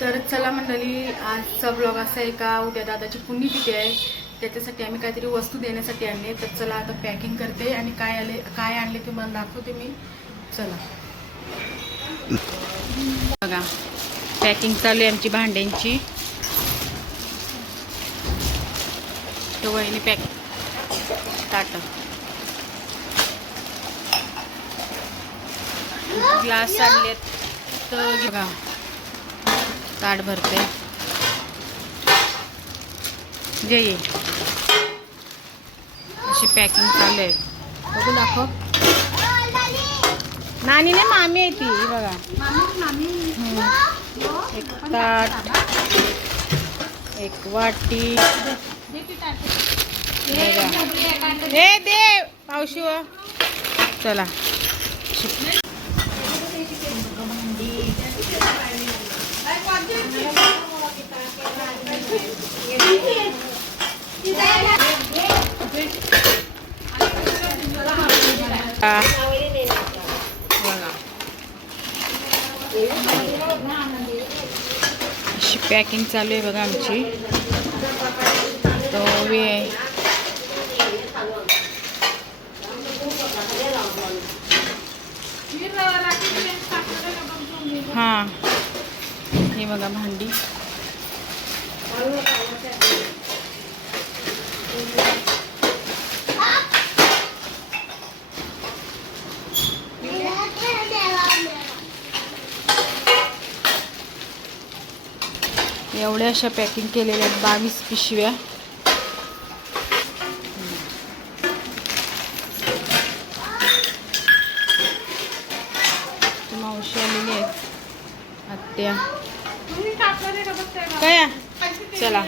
तर चला मंडळी आजचा ब्लॉग असा आहे का? उद्या दादाची पुण्यतिथी आहे. त्याच्यासाठी आम्ही काहीतरी वस्तू देण्यासाठी आणले तर चला आता पॅकिंग करते आणि काय आले काय आणले ते मला दाखवते मी. चला. बघा पॅकिंग चालू आहे आमची भांड्यांची. वहिनी पॅक ताट ग्लास आणलेत. तर बघा ताट भरते. जे ये. अशी पॅकिंग चालू आहे. बघू दाखव. नानी नाही मामी आहे ती. बघा. एक ताट. एक वाटी. हे ए दे पावशी चला. आ. अशी पॅकिंग चालू आहे बघा आमची. तो वे हां. हे बघा भांडी. एवढ्या अशा पॅकिंग केलेल्या आहेत बावीस पिशव्या मावशी आलेली आहेत. आत्या. काय? चला.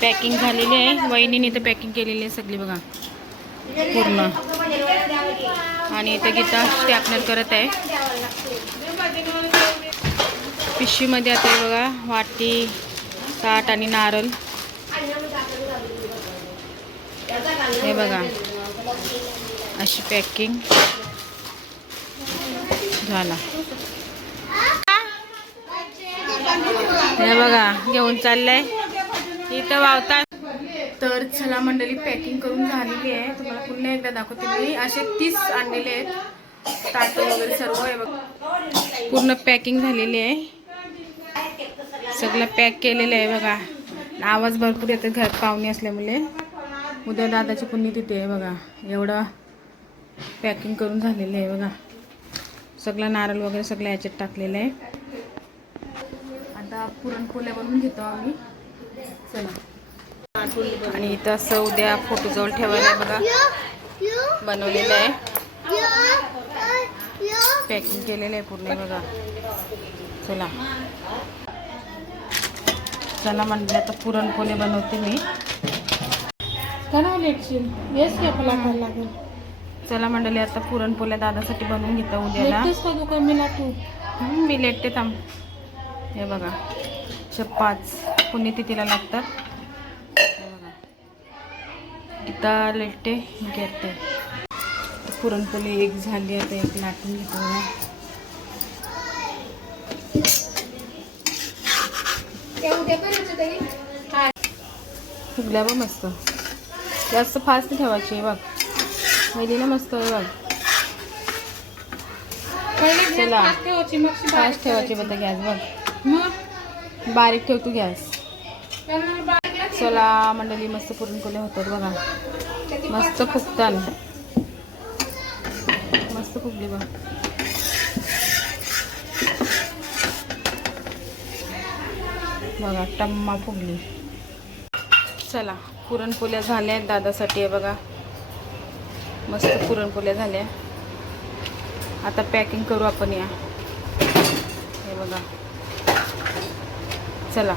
पॅकिंग झालेली आहे. वहिनीने इथं पॅकिंग केलेली आहे सगळी बघा. पूर्ण. आणि इथं गीता स्टॅपनर करत आहे. पिशवीमध्ये आता हे बघा वाटी ताट आणि नारळ. हे बघा अशी पॅकिंग झाला. हे बघा घेऊन चाललंय. इथं वावता तर चला मंडळी पॅकिंग करून झालेली आहे. तुम्हाला पुन्हा एकदा दाखवते मी. असे तीस आणलेले आहेत. ताट वगैरे सर्व आहे बघ. पूर्ण पॅकिंग झालेली आहे. सगळं पॅक केलेलं आहे बघा. आवाज भरपूर येते घर पाहुणे असल्यामुळे. उद्या दादाची पुण्यतिथी आहे बघा. एवढं पॅकिंग करून झालेलं आहे बघा. सगळं नारळ वगैरे सगळं याच्यात टाकलेलं आहे. आता पुरणपोळ्या बनवून घेतो आम्ही. चला. आणि इथं असं उद्या फोटोजवळ ठेवायला आहे बघा. बनवलेलं आहे. पॅकिंग केलेलं आहे पूर्ण बघा. चला. चला म्हणलं आता पुरणपोळे बनवते मी. येस लागेल. चला मंडळी आता पुरणपोळ्या दादासाठी बनवून घेतो उद्याला. मी लाटू मी लेटते थांब. हे बघा पाच पुण्यतिथीला लागतात. इथं लेटते घेते. पुरणपोळी एक झाली आता एक लाटून घेतो फुगल्या बघ मस्त. जास्त फास्ट ठेवायची आहे बघ. पहिलीला मस्त आहे बघ. चला. फास्ट ठेवायची बघ गॅस बघ. बारीक ठेव तू गॅस. चला मंडळी मस्त पुरणपोळ्या होतात बघा. मस्त फुगतात. मस्त फुगली बघ. बघा टम्मा फुगली चला पुरणपोळ्या झाल्या आहेत दादासाठी आहे बघा. मस्त पुरणपोळ्या झाल्या. आता पॅकिंग करू आपण या. हे बघा. चला.